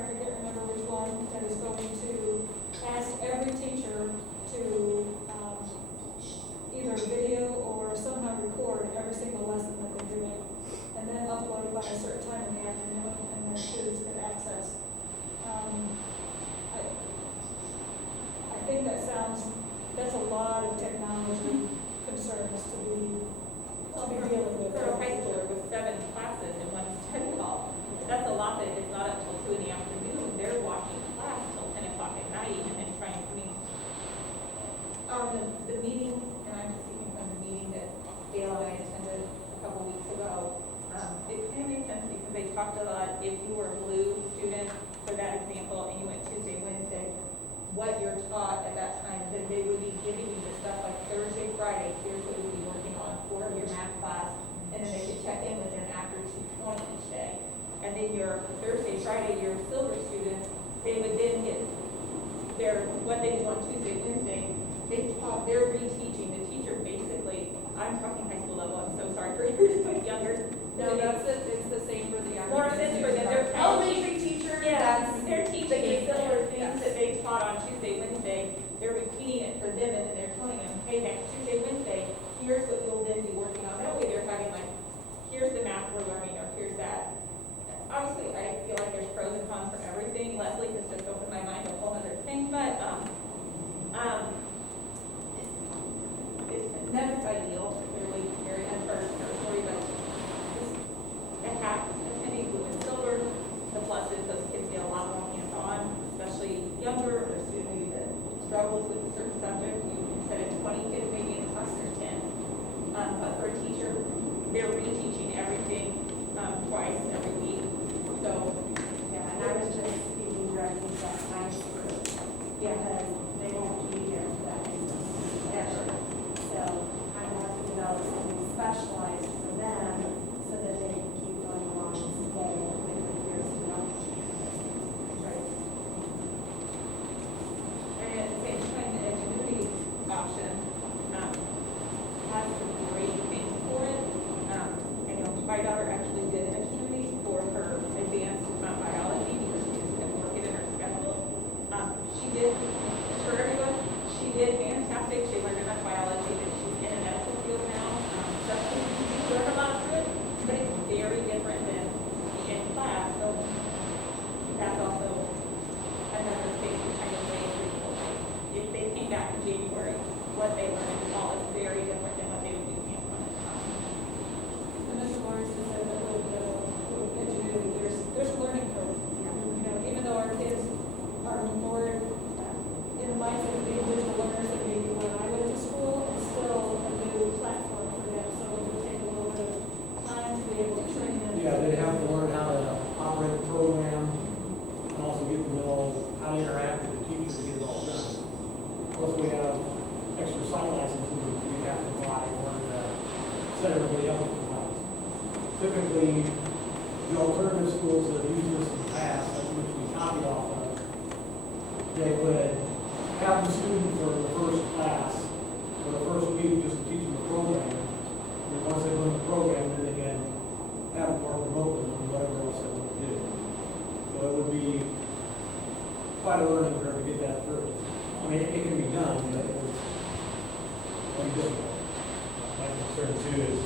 contract, I can't remember which one, that is going to ask every teacher to, either video or somehow record every single lesson that they're doing, and then upload it by a certain time in the afternoon, and then students can access. I think that's a lot of technology concerns to be dealing with. For a high schooler with 7 classes in one study hall, that's a lot that it's not up till 2 in the afternoon. They're watching class till 10 o'clock at night and then trying to meet. The meeting, and I'm just speaking from the meeting that Dale and I attended a couple weeks ago, it kind of made sense because they talked a lot, if you were a blue student, for that example, and you went Tuesday, Wednesday, what you're taught at that time, then they would be giving you the stuff like Thursday, Friday, here's what you'll be working on for your math class, and then they could check in with them after 2:20 each day. And then your Thursday, Friday, your silver students, they would then get what they do on Tuesday, Wednesday, they're reteaching. The teacher basically, I'm talking high school level, I'm so sorry for yours, but younger. No, it's the same for the younger. More sense for them, they're elementary teacher, yeah, that's. they're teaching the similar things that they taught on Tuesday, Wednesday. They're repeating it for them, and then they're telling them, hey, next Tuesday, Wednesday, here's what you'll then be working on. That way they're having like, here's the math we're learning, or here's that. Obviously, I feel like there's pros and cons for everything. Leslie has just opened my mind to a whole other thing, but it's never ideal, clearly very uncharted territory, but just a half attending blue and silver. The plus is those kids get a lot more hands-on, especially younger or a student maybe that struggles with a certain subject. You instead of 20 kids maybe in the class, there's 10. But for a teacher, they're reteaching everything twice every week. So Yeah, and I was just speaking directly to that high school, because they won't be here for that reason, ever. So I have to develop something specialized for them, so that they can keep going along and stay with the years to come. right. And at the same time, the Edgenuity option has some great things for it. I know my daughter actually did Edgenuity for her advanced biology because she just couldn't work it in her schedule. She did, for everyone, she did fantastic. She learned enough biology that she's in a medical field now. So she learned a lot through it, but it's very different than in class. So that's also another thing to kind of weigh through. If they came back in January, what they learned in fall is very different than what they would do hands-on in class. And Mr. Lawrence has said that with Edgenuity, there's a learning curve. You know, even though our kids are more in the mindset of being digital learners than maybe when I went to school, it's still a new platform for them, so it will take a little bit of time to be able to train them. Yeah, they have to learn how to operate the program, and also get to know how to interact with the teachers to get it all done. Plus, we have extra site licenses we have to apply in order to set everybody up with the class. Typically, the alternative schools that have used this in the past, which we copied off of, they would have the student for the first class, or the first week, just to teach them the program. And then once they learn the program, then they can have them work remotely and whatever else they want to do. So it would be quite a learning curve to get that through. I mean, it can be done, but it would be difficult. My concern too is,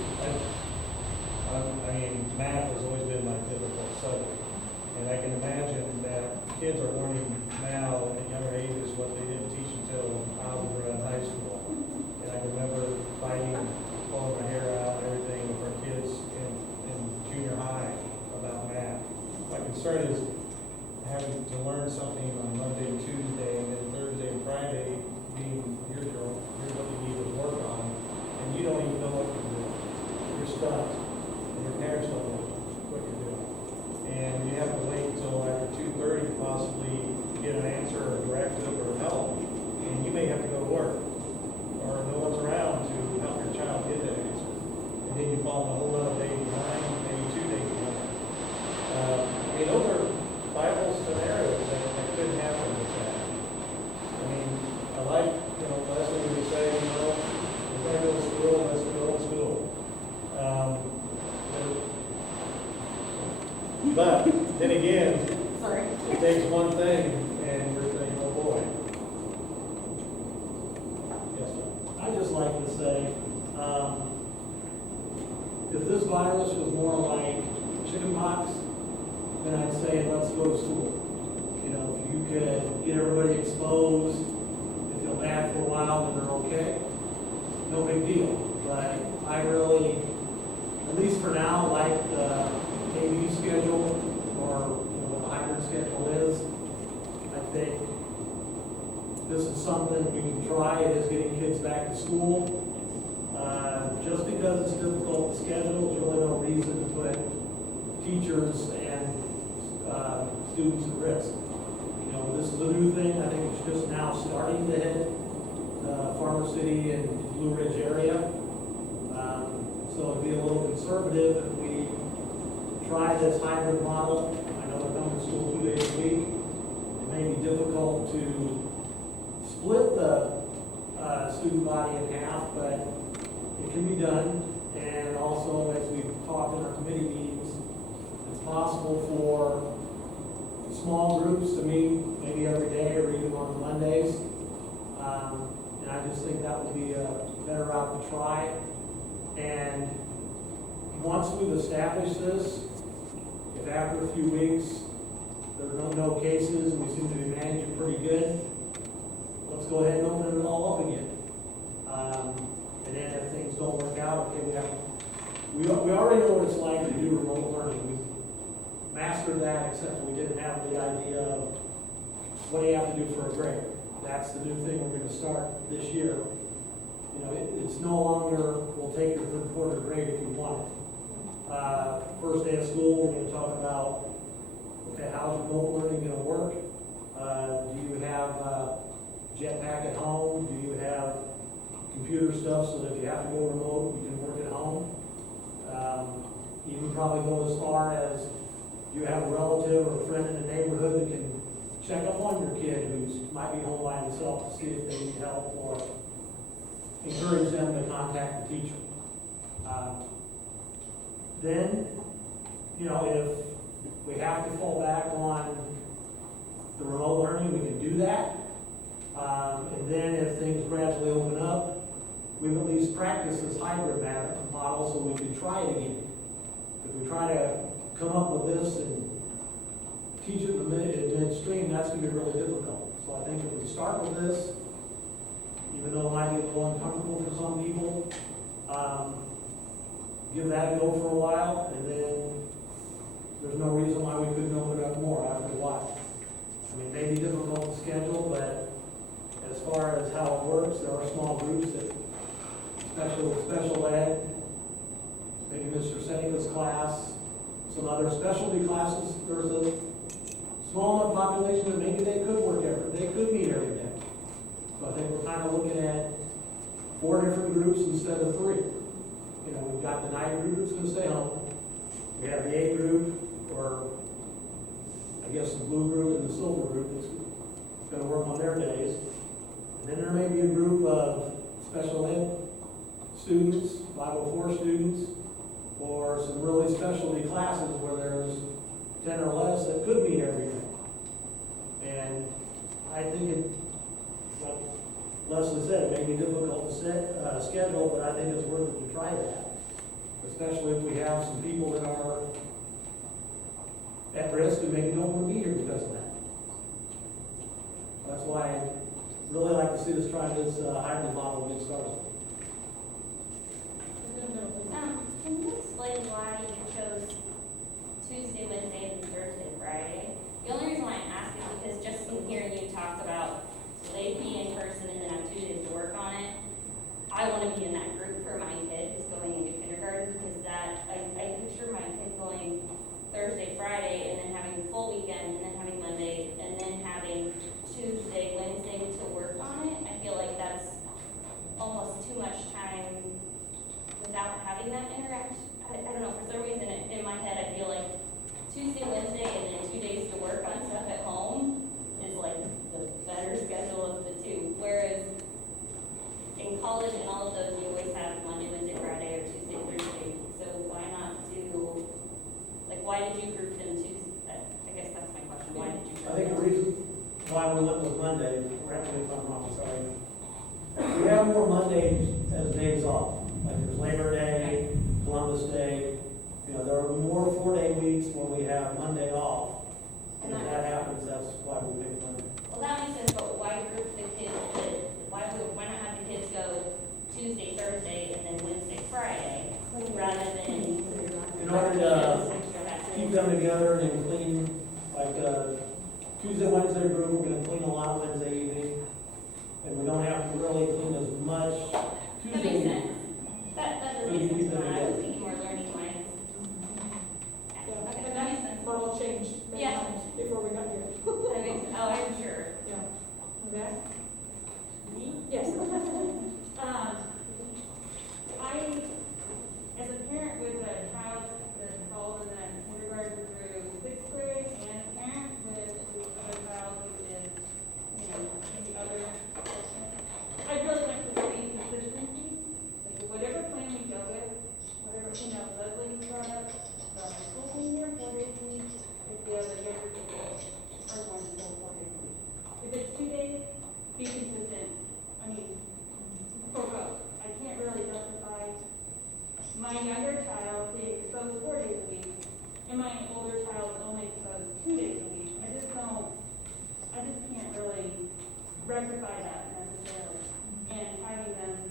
I mean, math has always been my difficult subject. And I can imagine that kids are learning now at younger ages what they didn't teach until algebra in high school. And I remember fighting, pulling my hair out and everything with our kids in junior high about math. My concern is having to learn something on Monday and Tuesday, and then Thursday and Friday being, here's what you need to work on, and you don't even know what you're doing. You're stuck, and your parents don't know what you're doing. And you have to wait until after 2:30 to possibly get an answer or directive or help, and you may have to go to work, or no one's around to help your child get that answer. And then you fall a whole other day behind, maybe 2 days behind. I mean, those are viable scenarios that could happen with that. I mean, I like, Leslie would say, we're going to go to school, let's go to school. But then again, Sorry. It takes one thing and you're thinking, oh boy. Yes, sir. I'd just like to say, if this virus was more like chickenpox, then I'd say let's go to school. You know, if you could get everybody exposed, they feel bad for a while, then they're okay. No big deal. But I really, at least for now, like the AU schedule or, you know, what the hybrid schedule is. I think this is something we can try. It is getting kids back to school. Just because it's difficult to schedule, there's really no reason to put teachers and students at risk. You know, this is a new thing. I think it's just now starting to hit the Farmer City and Blue Ridge area. So it'd be a little conservative if we try this hybrid model. I know they're coming to school 2 days a week. It may be difficult to split the student body in half, but it can be done. And also, as we've talked in our committee meetings, it's possible for small groups to meet maybe every day or even on Mondays. And I just think that would be a better route to try. And once we've established this, if after a few weeks there are no cases and we seem to be managing pretty good, let's go ahead and open it all up again. And then if things don't work out, okay, we already know what it's like to do remote learning. We mastered that, except we didn't have the idea of what do you have to do for a grade. That's the new thing we're going to start this year. You know, it's no longer, we'll take your third quarter grade if you want it. First day of school, we're going to talk about, okay, how's remote learning going to work? Do you have Jetpack at home? Do you have computer stuff so that if you have to go remote, you can work at home? Even probably go as far as you have a relative or a friend in the neighborhood that can check up on your kid who's might be home by himself to see if they need help or encourage them to contact the teacher. Then, you know, if we have to fall back on the remote learning, we can do that. And then if things gradually open up, we've at least practiced this hybrid model so we can try it again. If we try to come up with this and teach it in midstream, that's going to be really difficult. So I think if we start with this, even though it might be a little uncomfortable for some people, give that a go for a while, and then there's no reason why we couldn't open it up more after a while. I mean, it may be difficult to schedule, but as far as how it works, there are small groups that, special ed, maybe Mr. Seneca's class, some other specialty classes, there's a small enough population that maybe they could meet every day. So I think we're kind of looking at 4 different groups instead of 3. You know, we've got the night group that's going to stay home. We have the A group, or I guess the blue group and the silver group that's going to work on their days. And then there may be a group of special ed students, 504 students, or some really specialty classes where there's 10 or less that could meet every day. And I think it, like Leslie said, it may be difficult to schedule, but I think it's worth it to try that. Especially if we have some people that are at risk who maybe don't want to be here because of that. That's why I'd really like to see us try this hybrid model and get started. Can you explain why you chose Tuesday, Wednesday, and Thursday, Friday? The only reason why I ask is because just in hearing you talked about they'd be in person and then have 2 days to work on it, I want to be in that group for my kid who's going into kindergarten, because that, I picture my kid going Thursday, Friday, and then having the full weekend, and then having Monday, and then having Tuesday, Wednesday to work on it. I feel like that's almost too much time without having that interaction. I don't know, for some reason in my head I feel like Tuesday, Wednesday, and then 2 days to work on stuff at home is like the better schedule of the two. Whereas in college and all of those, you always have Monday, Wednesday, Friday, or Tuesday, Thursday. So why not do, like, why did you group them Tuesday? I guess that's my question. Why did you? I think the reason why we went with Monday, correct me if I'm wrong, sorry. We have more Mondays as days off, like there's Labor Day, Columbus Day. You know, there are more 4-day weeks when we have Monday off. And if that happens, that's why we pick Monday. Well, that makes sense, but why group the kids, why not have the kids go Tuesday, Thursday, and then Wednesday, Friday, rather than? In order to keep them together and clean, like, Tuesday, Wednesday group, we're gonna clean a lot Wednesday evening. And we don't have to really clean as much That makes Tuesday. sense. That does make sense, to me. I was thinking more learning wise. Yeah, Okay, and that makes sense. that model changed many Yeah. times before we got here. That makes, oh, I'm sure. Yeah. Okay? Me? Yes. As a parent with a child that falls in that kindergarten through sixth grade, and a parent with another child who is, you know, in the other section, I'd really like to see consistency, like whatever plan we go with, whatever, you know, Leslie brought up, the school being here 4 days a week, if the other younger people are going to go 4 days a week. If it's 2 days, be consistent. I mean, for both. I can't really justify my younger child being exposed 4 days a week and my older child only exposed 2 days a week. I just can't really rectify that necessarily. And having them,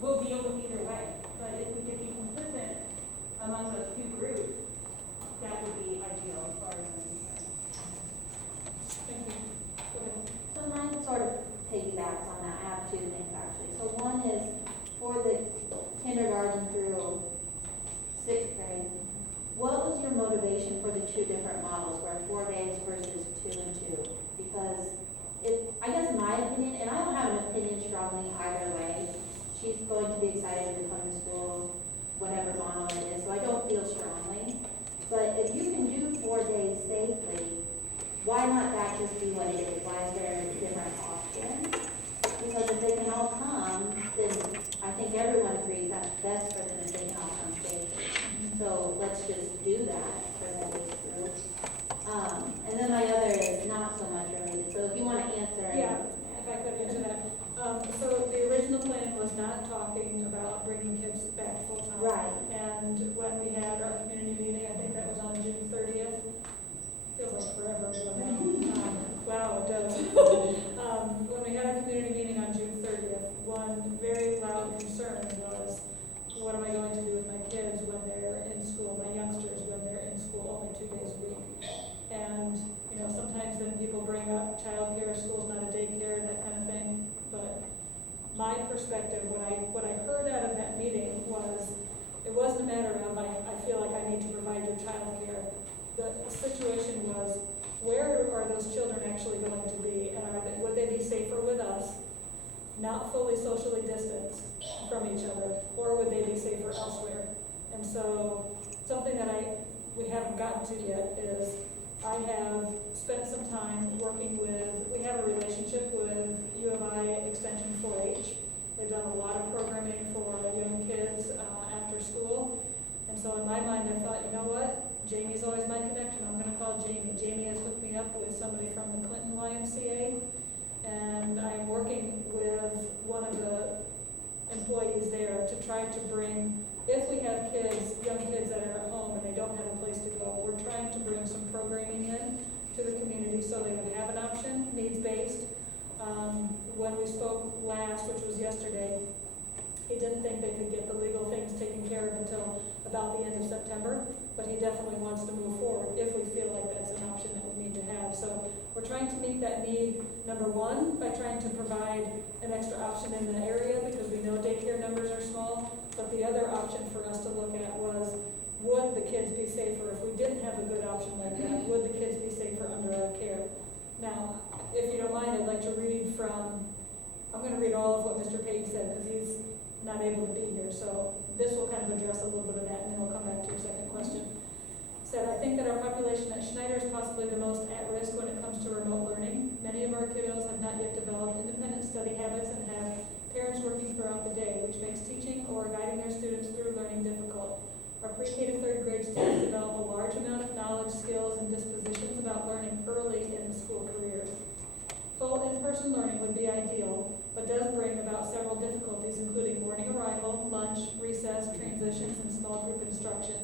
we'll deal with either way. But if we could be consistent among those two groups, that would be ideal as far as I'm concerned. Thank you. Go ahead. So mine sort of piggybacks on that. I have two things actually. So one is for the kindergarten through sixth grade, what was your motivation for the two different models, where 4 days versus 2 and 2? Because I guess my opinion, and I don't have an opinion strongly either way, she's going to be excited to come to school, whatever model it is, so I don't feel strongly. But if you can do 4 days safely, why not that just be what it is? Why is there a different option? Because if they can all come, then I think everyone agrees that's best for them if they can all come safely. So let's just do that for that age group. And then my other is not so much related, so if you want to answer. Yeah, if I could answer that. So the original plan was not talking about bringing kids back full-time. Right. And when we had our community meeting, I think that was on June 30th. Feels like forever ago now. Wow, it does. When we had our community meeting on June 30th, one very loud concern was, what am I going to do with my kids when they're in school, my youngsters, when they're in school only 2 days a week? And, you know, sometimes then people bring up childcare, school's not a daycare, that kind of thing. But my perspective, what I heard out of that meeting was, it wasn't a matter of, I feel like I need to provide your childcare. The situation was, where are those children actually going to be? And would they be safer with us, not fully socially distanced from each other, or would they be safer elsewhere? And so, something that we haven't gotten to yet is, I have spent some time working with, we have a relationship with U of I Extension 4-H. They've done a lot of programming for young kids after school. And so in my mind, I thought, you know what? Jamie's always my connection. I'm going to call Jamie. Jamie has hooked me up with somebody from the Clinton YMCA. And I'm working with one of the employees there to try to bring, if we have kids, young kids that are at home and they don't have a place to go, we're trying to bring some programming in to the community so they would have an option, needs-based. When we spoke last, which was yesterday, he didn't think they could get the legal things taken care of until about the end of September, but he definitely wants to move forward if we feel like that's an option that we need to have. So we're trying to meet that need, number one, by trying to provide an extra option in the area because we know daycare numbers are small. But the other option for us to look at was, would the kids be safer if we didn't have a good option like that? Would the kids be safer under our care? Now, if you don't mind, I'd like to read from, I'm going to read all of what Mr. Page said because he's not able to be here. So this will kind of address a little bit of that, and then we'll come back to your second question. Said, I think that our population at Schneider is possibly the most at risk when it comes to remote learning. Many of our kiddos have not yet developed independent study habits and have parents working throughout the day, which makes teaching or guiding their students through learning difficult. Our pre-K to third grade students develop a large amount of knowledge, skills, and dispositions about learning early in the school career. Full in-person learning would be ideal, but does bring about several difficulties, including morning arrival, lunch, recess, transitions, and small group instruction.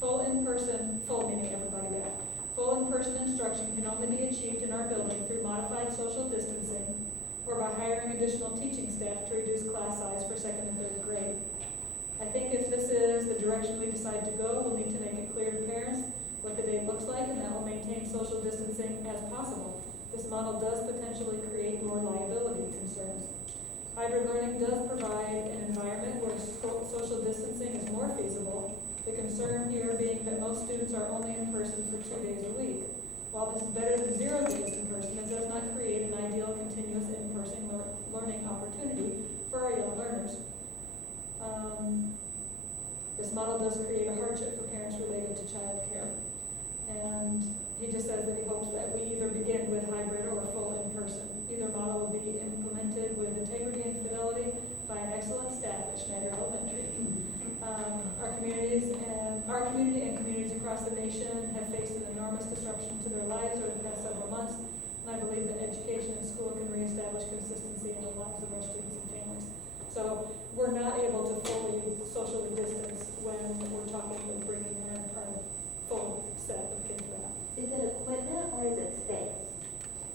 Full in-person, full meaning everybody back. Full in-person instruction can only be achieved in our building through modified social distancing or by hiring additional teaching staff to reduce class size for second and third grade. I think if this is the direction we decide to go, we'll need to make it clear to parents what the day looks like, and that will maintain social distancing as possible. This model does potentially create more liability concerns. Hybrid learning does provide an environment where social distancing is more feasible, the concern here being that most students are only in person for 2 days a week. While this is better than 0 days in person, it does not create an ideal continuous in-person learning opportunity for our young learners. This model does create a hardship for parents related to childcare. And he just says that he hopes that we either begin with hybrid or full in-person. Either model will be implemented with integrity and fidelity by an excellent staff at Schneider Elementary. Our community and communities across the nation have faced an enormous disruption to their lives over the past several months, and I believe that education and school can reestablish consistency in the lives of our students and families. So we're not able to fully socially distance when we're talking about bringing our full set of kids back. Is it equipment or is it space?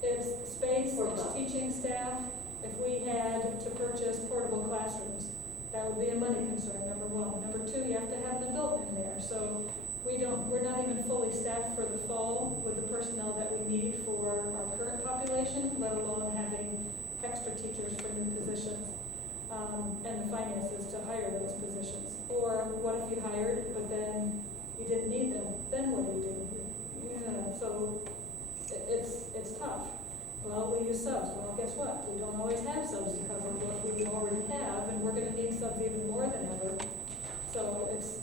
It's space, Or it's both. teaching staff. If we had to purchase portable classrooms, that would be a money concern, number one. Number two, you have to have an adult in there. So we're not even fully staffed for the fall with the personnel that we need for our current population, let alone having extra teachers for new positions, and the finances to hire those positions. Or what if you hired, but then you didn't need them? Then what do you do? Yeah, so it's tough. Well, we use subs. Well, guess what? We don't always have subs to cover what we already have, and we're gonna need subs even more than ever. So it's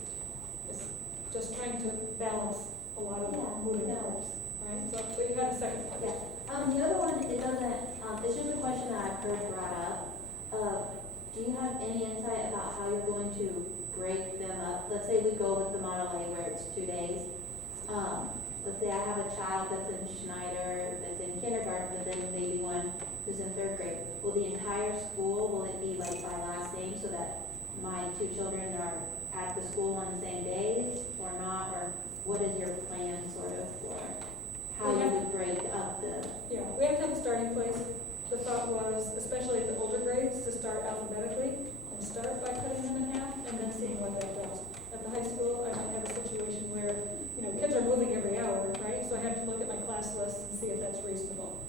just trying to balance a lot of moving parts, right? So, but you had a second one. Yeah. The other one, it doesn't, it's just a question that I've heard brought up. Do you have any insight about how you're going to break them up? Let's say we go with the Model A where it's 2 days. Let's say I have a child that's in Schneider, that's in kindergarten, but then maybe one who's in third grade. Will the entire school, will it be like by last name so that my 2 children are at the school on the same days or not? Or what is your plan sort of for how you would break up the? Yeah, we have to have a starting place. The thought was, especially at the older grades, to start alphabetically and start by cutting them in half and then seeing what that does. At the high school, I might have a situation where, kids are moving every hour, right? So I have to look at my class list and see if that's reasonable.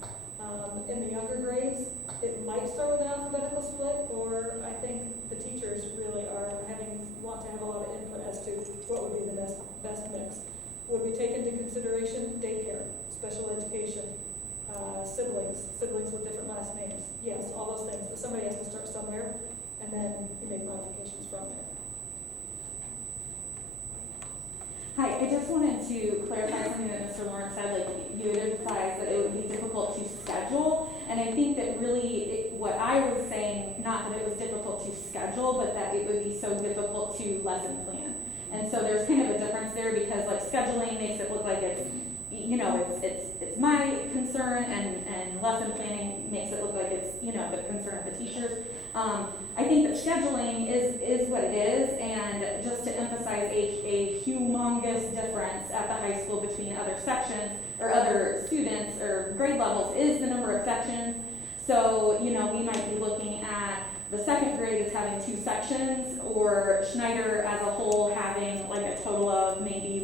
In the younger grades, it might start with an alphabetical split, or I think the teachers really want to have a lot of input as to what would be the best mix. Would we take into consideration daycare, special education, siblings with different last names? Yes, all those things, but somebody has to start somewhere, and then you make modifications from there. Hi, I just wanted to clarify something that Mr. Lawrence said, like you had emphasized that it would be difficult to schedule, and I think that really what I was saying, not that it was difficult to schedule, but that it would be so difficult to lesson plan. And so there's kind of a difference there because like scheduling makes it look like it's my concern, and lesson planning makes it look like it's, the concern of the teachers. I think that scheduling is what it is, and just to emphasize a humongous difference at the high school between other sections or other students or grade levels is the number of sections. So, we might be looking at the second grade as having 2 sections, or Schneider as a whole having like a total of maybe,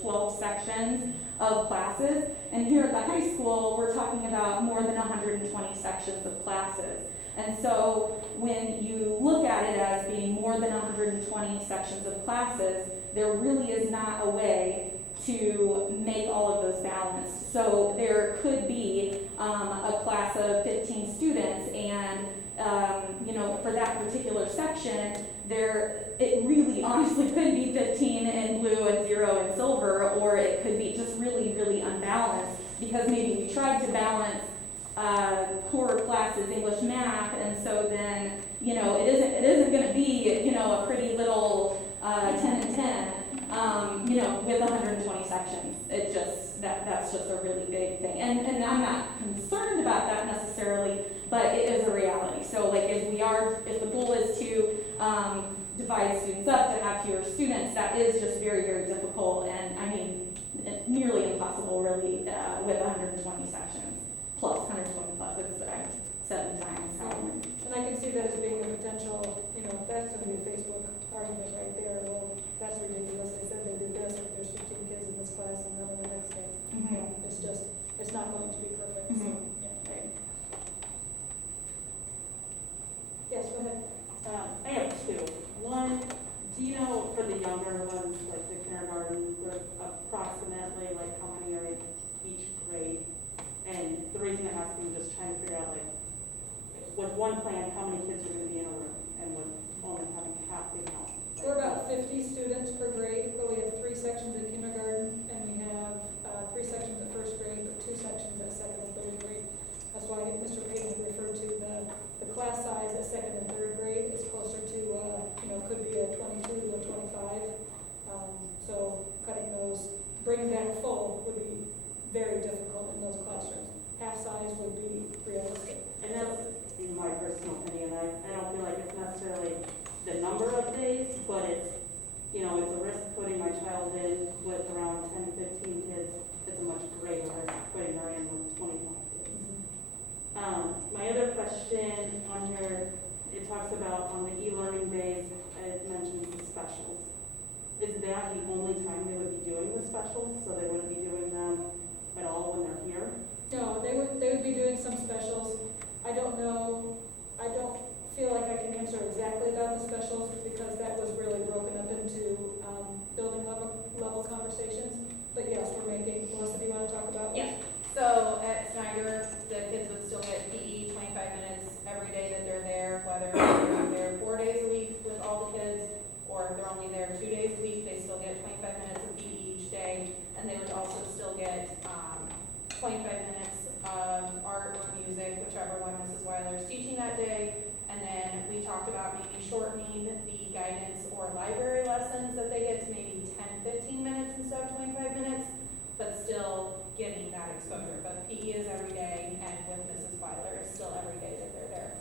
12 sections of classes. And here at the high school, we're talking about more than 120 sections of classes. And so when you look at it as being more than 120 sections of classes, there really is not a way to make all of those balanced. So there could be a class of 15 students, and for that particular section, it really honestly could be 15 in blue and 0 in silver, or it could be just really, really unbalanced because maybe we tried to balance core classes, English, math, and so then, it isn't going to be, a pretty little 10 and 10. you know, with 120 sections. It just, that's just a really big thing. And I'm not concerned about that necessarily, but it is a reality. So like if the goal is to divide students up, to have fewer students, that is just very, very difficult, and I mean, nearly impossible really with 120 sections, plus 120 plus, it's 7 times how many. And I can see that as being a potential, that's gonna be a Facebook argument right there. Well, that's ridiculous. They said they did this, but there's 15 kids in this class and none of the next day. It's not going to be perfect. So, yeah. Right. Yes, go ahead. I have two. One, do you know for the younger ones, like the kindergarten, approximately like how many are in each grade? And the reason I'm asking, I'm just trying to figure out like, with one plan, how many kids are gonna be in a room? And with only having half the amount? We're about 50 students per grade, but we have 3 sections in kindergarten, and we have 3 sections at first grade, but 2 sections at second and third grade. That's why Mr. Payton referred to the class size at second and third grade is closer to, could be a 22 to a 25. So cutting those, bringing that full would be very difficult in those classrooms. Half size would be realistic. And that's in my personal opinion. I don't feel like it's necessarily the number of days, but it's a risk putting my child in with around 10 to 15 kids. It's a much greater risk putting her in with 25 kids. My other question on here, it talks about on the e-learning days, it mentions the specials. Is that the only time they would be doing the specials? So they wouldn't be doing them at all when they're here? No, they would be doing some specials. I don't know, I don't feel like I can answer exactly about the specials because that was really broken up into building level conversations. But yes, we're making, Melissa, do you want to talk about? Yeah. So at Snyder, the kids would still get PE 25 minutes every day that they're there, whether they're there 4 days a week with all the kids, or if they're only there 2 days a week, they still get 25 minutes of PE each day. And they would also still get 25 minutes of art or music, whichever one Mrs. Weiler is teaching that day. And then we talked about maybe shortening the guidance or library lessons that they get to maybe 10, 15 minutes instead of 25 minutes, but still getting that exposure. But PE is every day, and with Mrs. Weiler, it's still every day that they're there.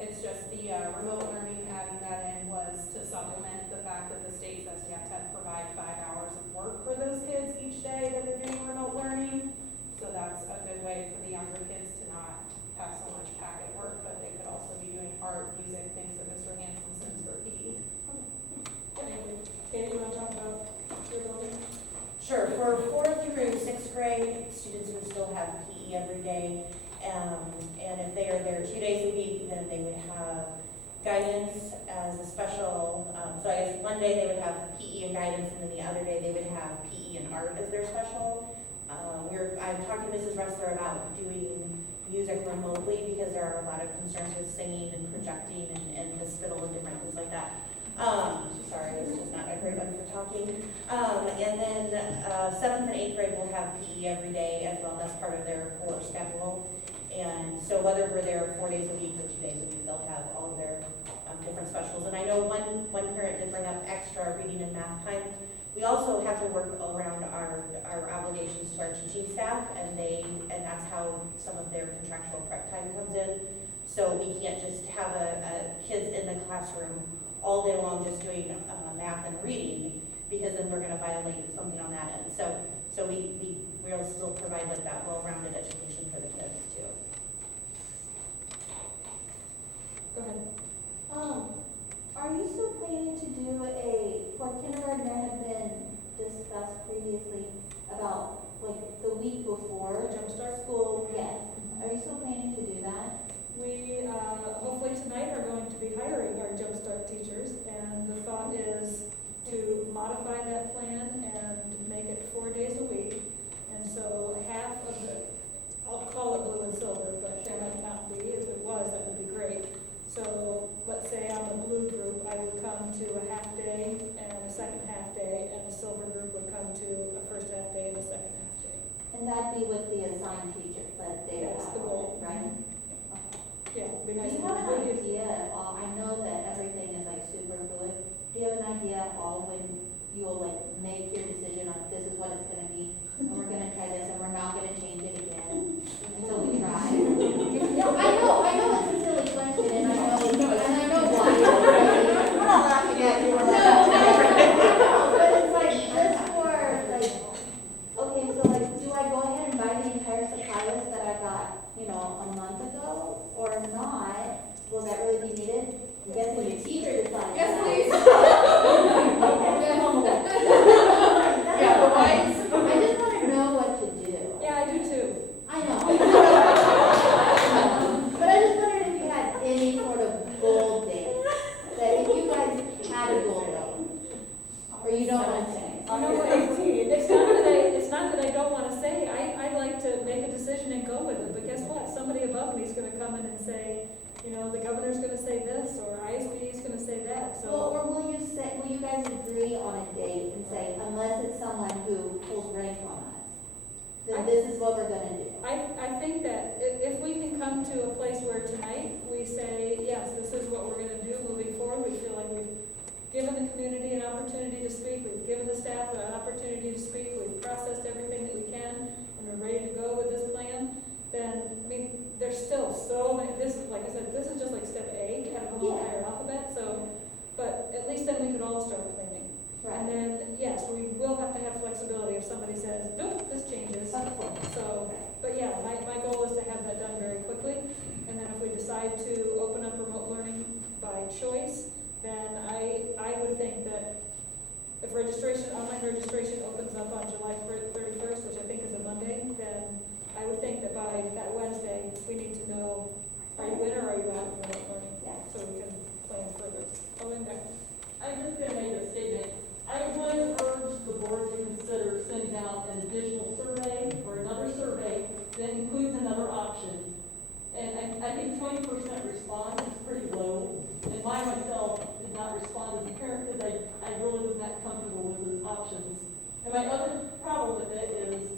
It's just the remote learning, adding that in was to supplement the fact that the state says we have to provide 5 hours of work for those kids each day that they're doing remote learning. So that's a good way for the younger kids to not have so much packet work, but they could also be doing art, music, things that Mr. Hanson sends for PE. Thank you. Katie, you want to talk about your building? Sure. For 4th through 6th grade, students would still have PE every day. And if they are there 2 days a week, then they would have guidance as a special. So I guess one day they would have PE and guidance, and then the other day they would have PE and art as their special. I've talked to Mrs. Ressler about doing music remotely because there are a lot of concerns with singing and projecting and the spittle and different things like that. Sorry, this is not a great one for talking. And then 7th and 8th grade will have PE every day as well. That's part of their core schedule. And so whether we're there 4 days a week or 2 days a week, they'll have all of their different specials. And I know one parent did bring up extra reading and math time. We also have to work around our obligations to our teaching staff, and that's how some of their contractual prep time comes in. So we can't just have kids in the classroom all day long just doing math and reading, because then we're going to violate something on that end. So we'll still provide like that well-rounded education for the kids too. Go ahead. Are you still planning to do for kindergarten, there had been discussed previously about like the week before Jumpstart? school, yes. Are you still planning to do that? We hopefully tonight are going to be hiring our Jumpstart teachers, and the thought is to modify that plan and make it 4 days a week. And so half of I'll call it blue and silver, but that might not be. If it was, that would be great. So let's say on the blue group, I would come to a half day and a second half day, and the silver group would come to a first half day and a second half day. And that'd be with the assigned teacher, but they would That's have the goal. right? Yeah, it'd be Do nice. you have an idea at all? I know that everything is like super fluid. Do you have an idea at all when you'll like make decision and go with it, but guess what? Somebody above me is gonna come in and say, you know, the governor's gonna say this, or ISB is gonna say that, so. Well, or will you guys agree on a date and say, unless it's someone who pulls rank on us, then this is what we're gonna do? I think that if we can come to a place where tonight we say, yes, this is what we're gonna do moving forward, we feel like we've given the community an opportunity to speak, we've given the staff an opportunity to speak, we've processed everything that we can, and we're ready to go with this plan, then, I mean, there's still so many, this, like I said, this is just like step A out of the whole entire alphabet, so, but at least then we could all start planning. And then, yes, we will have to have flexibility if somebody says, nope, this changes. So, but yeah, my goal is to have that done very quickly. And then if we decide to open up remote learning by choice, then I would think that if online registration opens up on July 31st, which I think is a Monday, then I would think that by that Wednesday, we need to know, are you in or are you out of remote learning? So we can plan further. I'm just gonna make a statement. I would urge the board to consider sending out an additional survey or another survey that includes another option. And I think 20% response is pretty low. And I myself did not respond as a parent because I really was not comfortable with those options. And my other problem with it is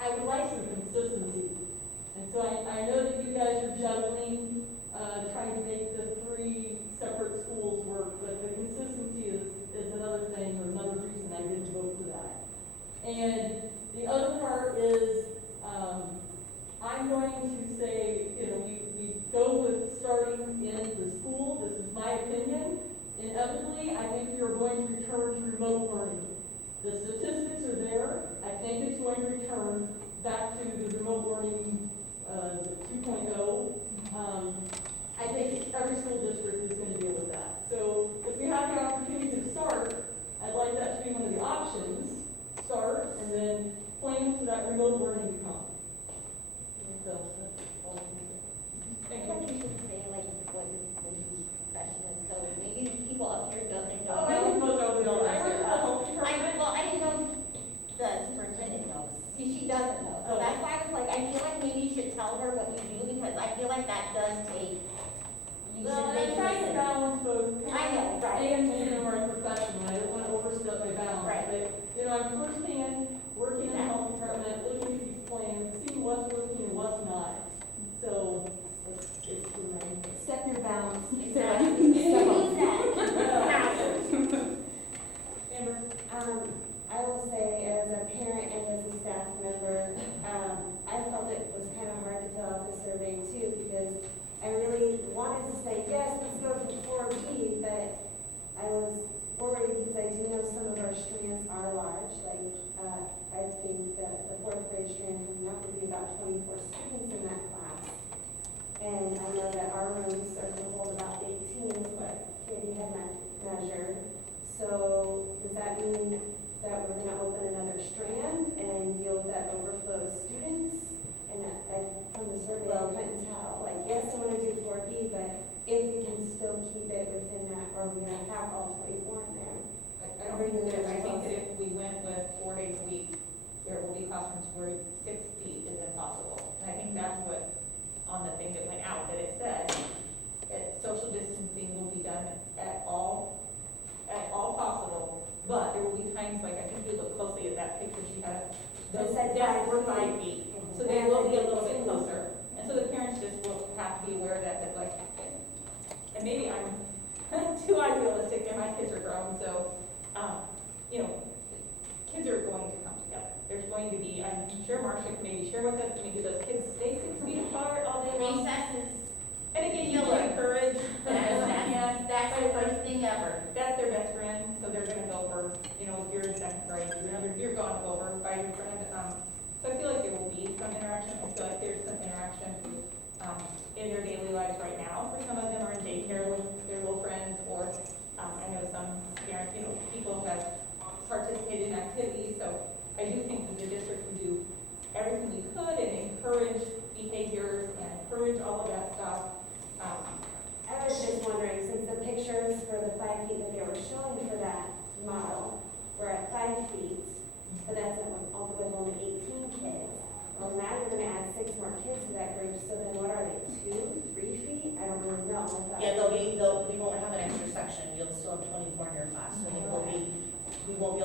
I would like some consistency. And so I know that you guys are juggling, trying to make the 3 separate schools work, but the consistency is another thing or another reason I didn't vote for that. And the other part is, I'm going to say, you know, we go with starting in the school. This is my opinion. Inevitably, I think we are going to return to remote learning. The statistics are there. I think it's going to return back to the remote learning 2.0. I think every school district is going to deal with that. So if we have the opportunity to start, I'd like that to be one of the options. Start and then plan for that remote learning to come. So that's all I can say. I think you should say like what your profession is, so maybe the people up here don't think. Oh, I think most of them. I work at the health department. Well, I didn't know the superintendent knows. See, she doesn't know. So that's why I was like, I feel like maybe you should tell her what you do, because I feel like that does take, you Well, should make I'm trying to decisions. balance both. I know, right. And, you know, our professional. I don't want to overstep my bounds. Right. But, you know, I'm firsthand working in the health department, looking at these plans, seeing what's working and what's not. So it's doing. Step your bounds. Exactly. Who needs that? Amber? I will say, as a parent and as a staff member, I felt it was kind of hard to fill out the survey too, because I really wanted to say, yes, let's go for 4B, but I was worried because I do know some of our strands are large. Like, I think that the 4th grade strand coming up would be about 24 students in that class. And I know that our rooms are going to hold about 18 is what Katie had measured. So does that mean that we're going to open another strand and deal with that overflow of students? And from the survey, I couldn't tell. Like, yes, I want to do 4B, but if we can still keep it within that, or we're going to have all 24 in there. I don't think that, I think that if we went with 4 days a week, there will be classrooms where 6 feet is impossible. And I think that's what, on the thing that went out, that it said, that social distancing will be done at all possible, but there will be times, like, I think you look closely at that picture she had, those said desks were 5 5 feet, so they will be a little bit closer. And so the parents just will have to be aware of that, like, and maybe I'm too idealistic, and my kids are grown, so, you know, kids are going to come together. There's going to be, I'm sure Marcia can maybe share with us, maybe those kids stay 6 feet apart all day long. Recesses, And again, you can encourage, that's the first thing ever. that's their best friend, so they're gonna go over, you know, if you're in 2nd grade, you're going to go over by your friend. So I feel like there will be some interaction. I feel like there's some interaction, in their daily lives right now. For some of them are in daycare with their little friends, or, I know some parents, you know, people have participated in activities, so I do think that the district can do everything we could and encourage behaviors and encourage all of that stuff. I was just wondering, since the pictures for the 5 feet that they were showing for that model were at 5 feet, but that's with only 18 kids. Well, now you're gonna add 6 more kids in that group, so then what are they, 2, 3 feet? I don't really know. I thought- Yeah, we won't have an extra section, you'll still have 24 in your class, so we won't be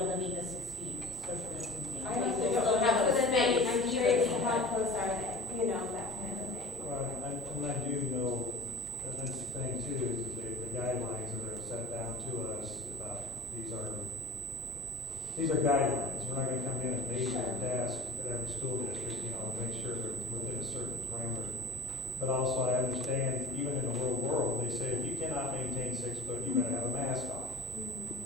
able to meet the 6 feet social distancing. I don't We'll know. still have a So then space. I'm curious, how close are they? You know, that kind of thing. Well, and I do know, and that's the thing too, is the guidelines that are set down to us about, these are guidelines. We're not gonna come in and measure the desk at every school district, make sure they're within a certain parameter. But also I understand, even in the real world, they say if you cannot maintain 6 foot, you better have a mask on.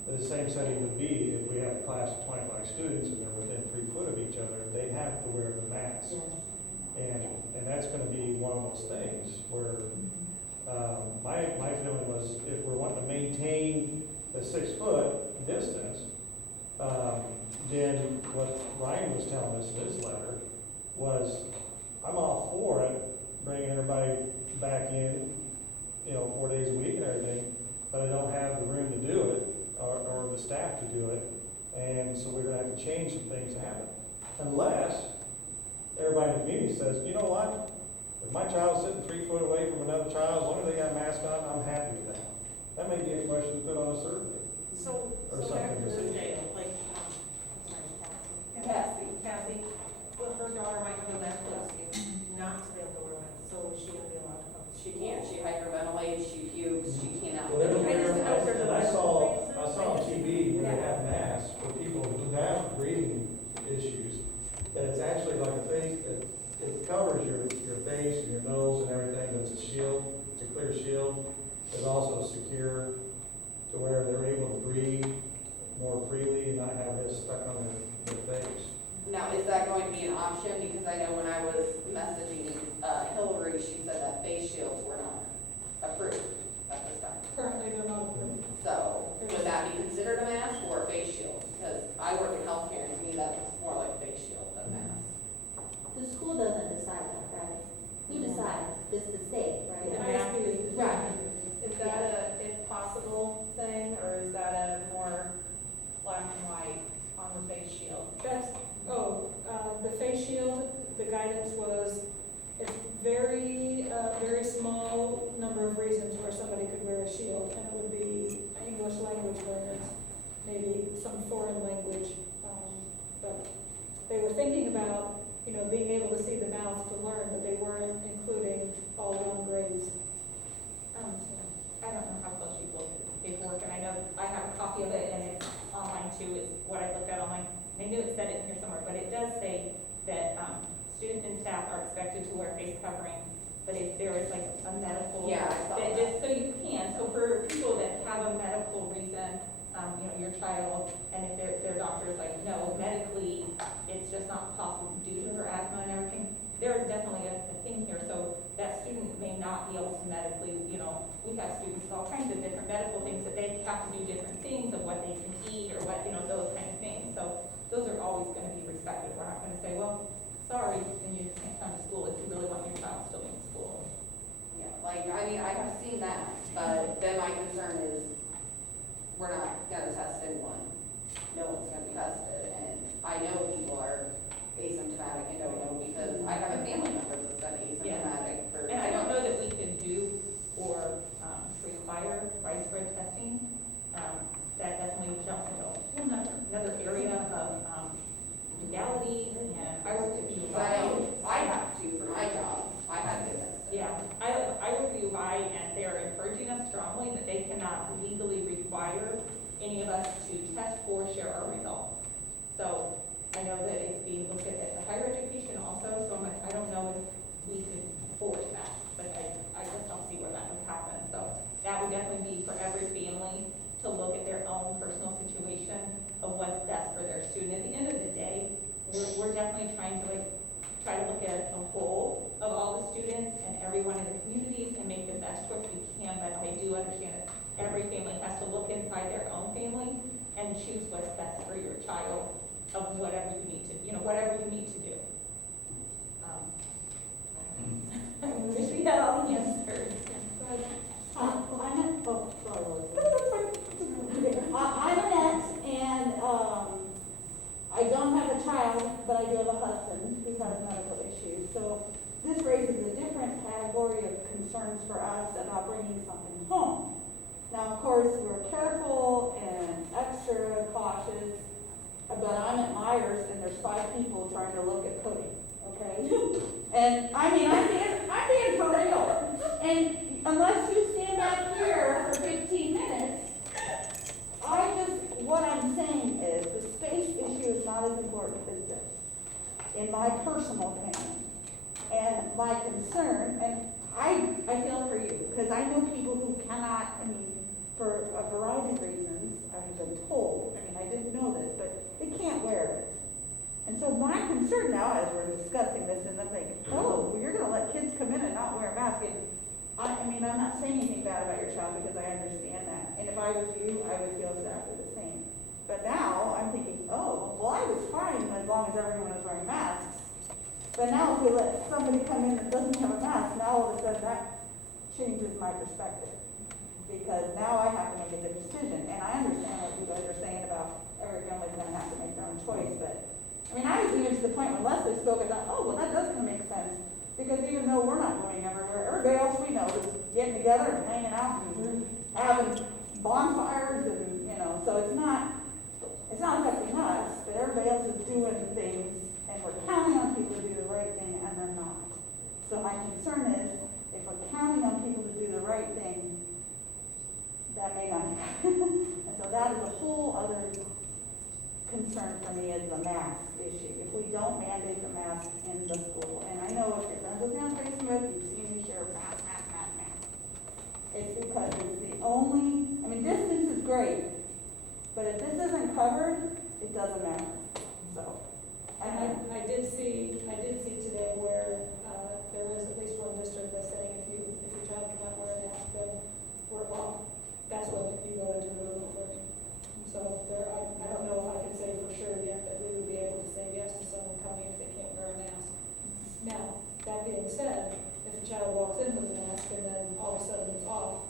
The same setting would be if we have a class of 25 students and they're within 3 foot of each other, they have to wear the mask. And that's gonna be one of those things where, my feeling was if we're wanting to maintain the 6 foot distance, then what Ryan was telling us in his letter was, I'm all for it, bringing everybody back in, 4 days a week and everything, but I don't have the room to do it, or the staff to do it, and so we're gonna have to change some things to happen. Unless everybody in the community says, you know what, if my child's sitting 3 foot away from another child, as long as they got a mask on, I'm happy with that. That may be a question to put on a survey. So Or back something to to the see. jail, like, Cassie, well, her daughter might have a medical excuse not to be able to wear masks, so is she gonna be allowed to come? She can't, she hyperventilates, she pukes, she cannot. Well, I just didn't know if there's a I saw medical on reason. TV where they have masks for people who have breathing issues, that it's actually like a face, it covers your face and your nose and everything, but it's a shield, it's a clear shield. It's also secure to where they're able to breathe more freely and not have this stuck on their face. Now, is that going to be an option? Because I know when I was messaging Hillary, she said that face shields were not approved at this time. Currently, they're not approved. So would that be considered a mask or a face shield? Because I work in healthcare and to me that looks more like a face shield than a mask. The school doesn't decide that, right? Who decides? It's the state, right? The ISB is. Right. Is that a if possible thing, or is that a more black and white on the face shield? The face shield, the guidance was, it's very small number of reasons where somebody could wear a shield, and it would be English language learners, maybe some foreign language. But they were thinking about, being able to see the mouth to learn, but they weren't including all young grades. I don't know how close you've looked at the paperwork, and I know I have a copy of it, and it's online too, is what I looked at online. I knew it said it in here somewhere, but it does say that, students and staff are expected to wear face covering, but if there is like a medical. Yeah, I saw that. Just so you can, so for people that have a medical reason, your child, and if their doctor is like, no, medically, it's just not possible due to her asthma and everything, there is definitely a thing here, so that student may not be able to medically, we have students with all kinds of different medical things that they have to do different things of what they can eat or what, those kind of things. So those are always gonna be respected. We're not gonna say, well, sorry, then you just can't come to school if you really want your child still in school. Yeah, I have seen that, but then my concern is we're not gonna test anyone. No one's gonna be tested, and I know people are asymptomatic and don't know because I have a family member that's been asymptomatic for. And I don't know that we could do or require widespread testing. That definitely jumps into a whole another area of legalities, and I work at U of I have to for my job. I had to get tested. Yeah, I work at U of I, and they're encouraging us strongly that they cannot legally require any of us to test or share our results. So I know that it's being looked at the higher education also, so I don't know if we could force that, but I just don't see where that would happen. So that would definitely be for every family to look at their own personal situation of what's best for their student. At the end of the day, we're definitely trying to try to look at the whole of all the students and everyone in the communities and make the best choice we can, but I do understand that every family has to look inside their own family and choose what's best for your child of whatever you need to, whatever you need to do. I wish we had all the answers. I'm Annette, and I don't have a child, but I do have a husband who has medical issues. So this raises a different category of concerns for us about bringing something home. Now, of course, we're careful and extra cautious, but I'm at Myers and there's 5 people trying to look at coding, okay? And I mean, I'm being for real. And unless you stand back here for 15 minutes, what I'm saying is the space issue is not as important as this, in my personal opinion. And my concern, and I feel for you, because I know people who cannot, I mean, for a variety of reasons, I've been told, I mean, I didn't know this, but they can't wear it. And so my concern now, as we're discussing this, and I'm thinking, oh, well, you're gonna let kids come in and not wear a mask, and I mean, I'm not saying anything bad about your child, because I understand that, and if I was you, I would feel exactly the same. But now, I'm thinking, oh, well, I was fine as long as everyone was wearing masks. But now if we let somebody come in that doesn't have a mask, now all of a sudden that changes my perspective. Because now I have to make a decision, and I understand what you guys are saying about every family's gonna have to make their own choice, but, I mean, I was even to the point when Leslie spoke, I thought, oh, well, that does kind of make sense. Because even though we're not going everywhere, everybody else we know is getting together and hanging out and having bonfires and, you know, so it's not affecting us, but everybody else is doing things, and we're counting on people to do the right thing, and they're not. So my concern is, if we're counting on people to do the right thing, that may not happen. And so that is a whole other concern for me, is the mask issue. If we don't mandate the mask in the school, and I know if your friends with me on Facebook, you've seen me share mask. It's because it's the only, I mean, distance is great, but if this isn't covered, it doesn't matter, so. And I did see today where, there is at least one district that's saying if your child cannot wear a mask, then we're off. That's when you go into remote learning. So there, I don't know if I can say for sure yet that we would be able to say yes to someone coming if they can't wear a mask. Now, that being said, if a child walks in with a mask and then all of a sudden it's off,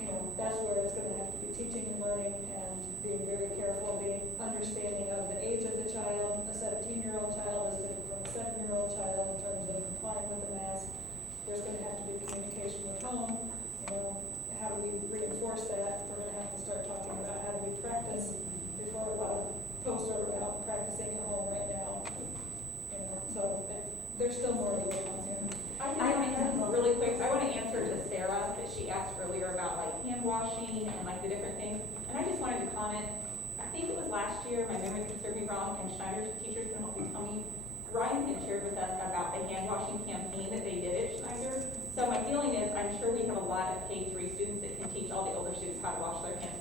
you know, that's where it's gonna have to be teaching and learning and being very careful, being understanding of the age of the child. A 17-year-old child is different from a 7-year-old child in terms of complying with the mask. There's gonna have to be communication with home, you know, how do we reinforce that? We're gonna have to start talking about how do we practice before a lot of folks are out practicing at home right now. You know, so there's still more to go on here. Really quick, I want to answer to Sarah that she asked earlier about like hand washing and like the different things. And I just wanted to comment, I think it was last year, my memory can serve me wrong, and Schneider's teachers can help me tell me, Ryan had shared with us about the hand washing campaign that they did at Schneider. So my feeling is, I'm sure we have a lot of K-3 students that can teach all the older students how to wash their hands.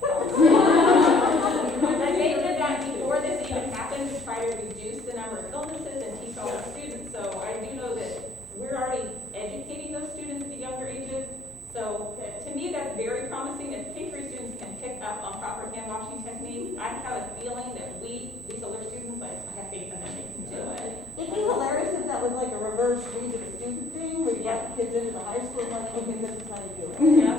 And they did that before this even happened to try to reduce the number of illnesses and teach all the students. So I do know that we're already educating those students at the younger ages. So to me, that's very promising. If K-3 students can pick up on proper hand washing techniques, I have a feeling that these older students, I have faith in them, they can do it. It'd be hilarious if that was like a reverse read of a student thing, where you let kids into the high school, and like, okay, this is how you do it. Yeah.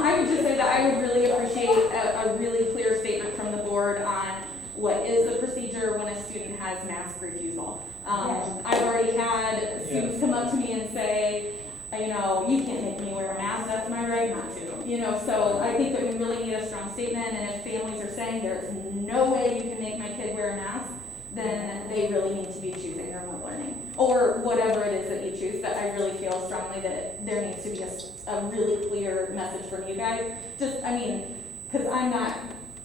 I would just say that I would really appreciate a really clear statement from the board on what is the procedure when a student has mask refusal. I've already had students come up to me and say, you know, you can't make me wear a mask, that's my right not to. You know, so I think that we really need a strong statement, and if families are saying there's no way you can make my kid wear a mask, then they really need to be choosing remote learning, or whatever it is that you choose. But I really feel strongly that there needs to be a really clear message from you guys. Just, I mean, because I'm not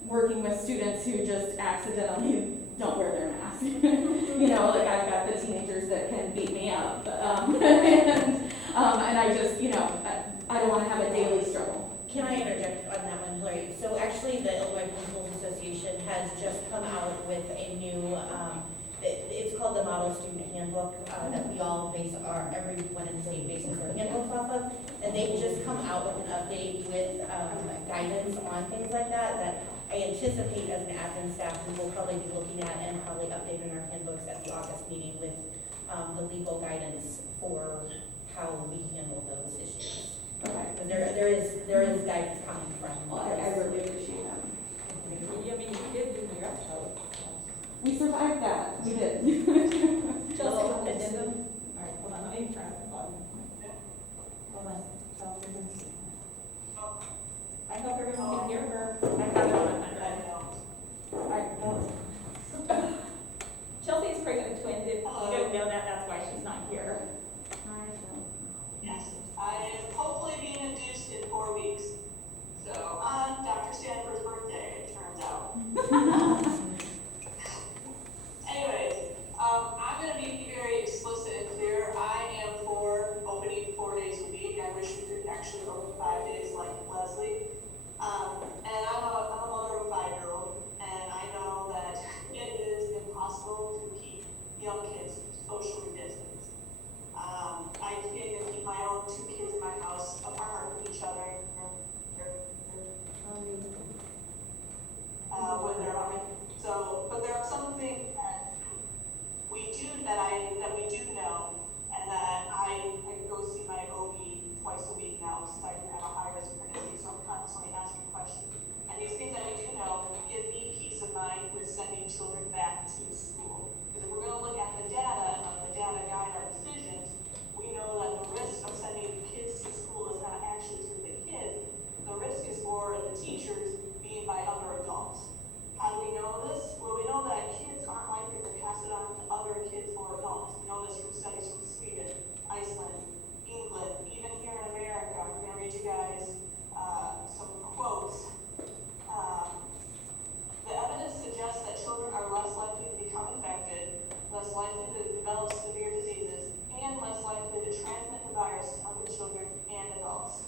working with students who just accidentally don't wear their mask. You know, like I've got the teenagers that can beat me up. And I just, you know, I don't want to have a daily struggle. Can I interject on that one, Hillary? So actually, the Illinois Principals Association has just come out with a new, it's called the Model Student Handbook, that we all base everyone in the state bases their handbooks off of. And they've just come out with an update with guidance on things like that I anticipate as an admin staff we will probably be looking at and probably updating our handbooks at the August meeting with the legal guidance for how we handle those issues. Okay. Because there is guidance coming from. Well, I really appreciate that. I mean, you did do the dress show. We survived that, we did. Chelsea, addendum? All right, hold on, let me press the button. Hold on, Chelsea. I hope everyone can hear her. I have it on 100. All right, no. Chelsea's pregnant with twins. If you don't know that, that's why she's not here. Yes, I am hopefully being induced in 4 weeks. So on Dr. Stanford's birthday, it turns out. Anyways, I'm going to be very explicit and clear. I am for opening 4 days a week. I wish we could actually open 5 days like Leslie. And I'm a mother of a 5-year-old, and I know that it is impossible to keep young kids socially distanced. I can't even keep my own 2 kids in my house apart from each other when they're on. So, but there are some things that we do know, and that I go see my OB twice a week now since I have a high-risk pregnancy, so I'm constantly asking questions. And these things that we do know give me peace of mind with sending children back to school. Because if we're going to look at the data and let the data guide our decisions, we know that the risk of sending kids to school is not actually to the kids. The risk is for the teachers being by other adults. How do we know this? Well, we know that kids aren't likely to pass it on to other kids or adults. We know this from studies from Sweden, Iceland, England, even here in America. I'm going to read you guys some quotes. The evidence suggests that children are less likely to become infected, less likely to develop severe diseases, and less likely to transmit the virus to other children and adults.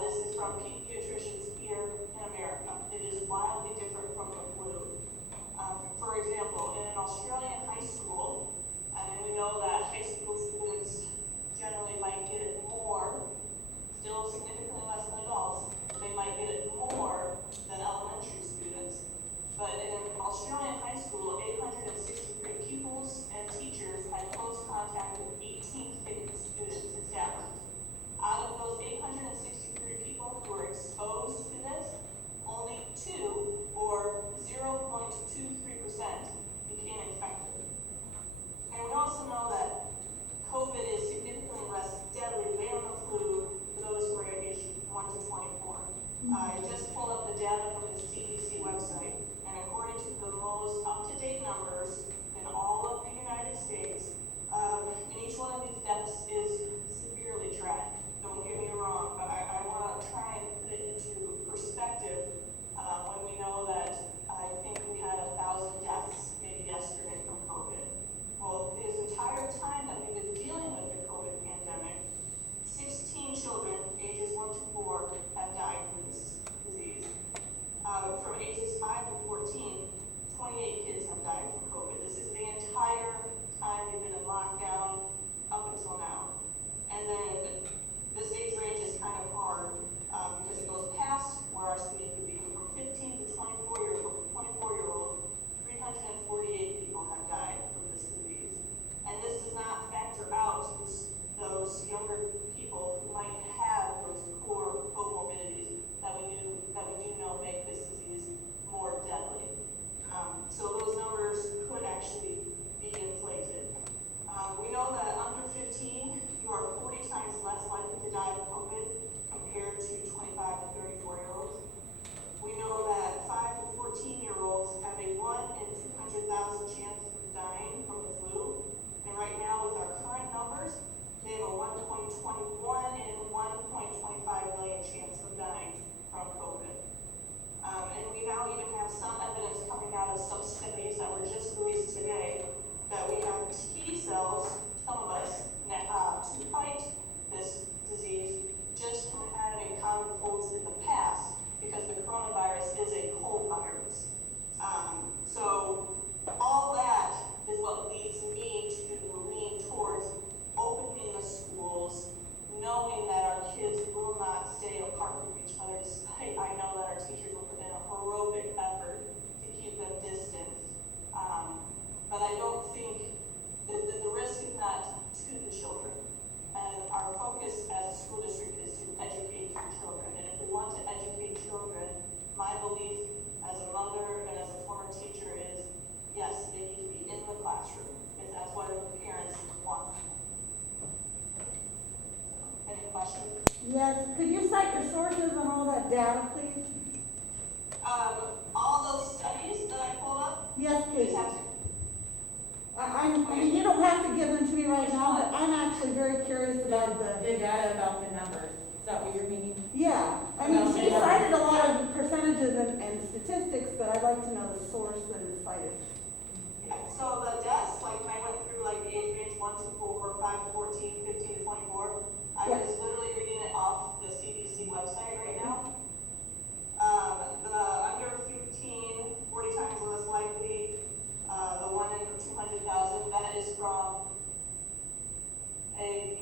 This is from pediatricians here in America. It is wildly different from the flu. For example, in an Australian high school, and we know that high school students generally might get it more, still significantly less than adults, they might get it more than elementary students. But in an Australian high school, 863 pupils and teachers had close contact with 18 students and staffers. Out of those 863 people who were exposed to this, only 2, or 0.23%, became infected. And we also know that COVID is significantly less deadly than the flu for those who are aged 1 to 24. I just pulled up the data from the CDC website, and according to the most up-to-date numbers in all of the United States, and each one of these deaths is severely tragic. Don't get me wrong, but I want to try and put it into perspective when we know that I think we had 1,000 deaths maybe yesterday from COVID. Well, this entire time that we've been dealing with the COVID pandemic, 16 children ages 1 to 4 have died from this disease. From ages 5 to 14, 28 kids have died from COVID. This is the entire time we've been in lockdown up until now. And then this age range is kind of hard because it goes past where our students would be. From 15 to 24-year-old, 348 people have died from this disease. And this does not factor out those younger people who might have those core comorbidities that we do know make this disease more deadly. So those numbers could actually be inflated. We know that under 15, you are 40 times less likely to die of COVID compared to 25 to 34-year-olds. We know that 5 to 14-year-olds have a 1 in 200,000 chance of dying from the flu. And right now, with our current numbers, they have a 1.21 in 1.25 million chance of dying from COVID. And we now even have some evidence coming out of some studies that were just released today that we have T cells, some of us, to fight this disease question. Yes, could you cite your sources on all that data, please? All those studies that I pulled up, Yes, you please. just have to, I mean, you don't have to give them to me right now, but I'm actually very curious about the, The data about the numbers, is that what you're meaning? yeah. I mean, she cited a lot of percentages and statistics, but I'd like to know the source that is cited. yeah, so the deaths, like when I went through like the age range 1 to 4, 5 to 14, 15 to 24, I Yes. was literally reading it off the CDC website right now. The under 15, 40 times less likely, the 1 in 200,000, that is from a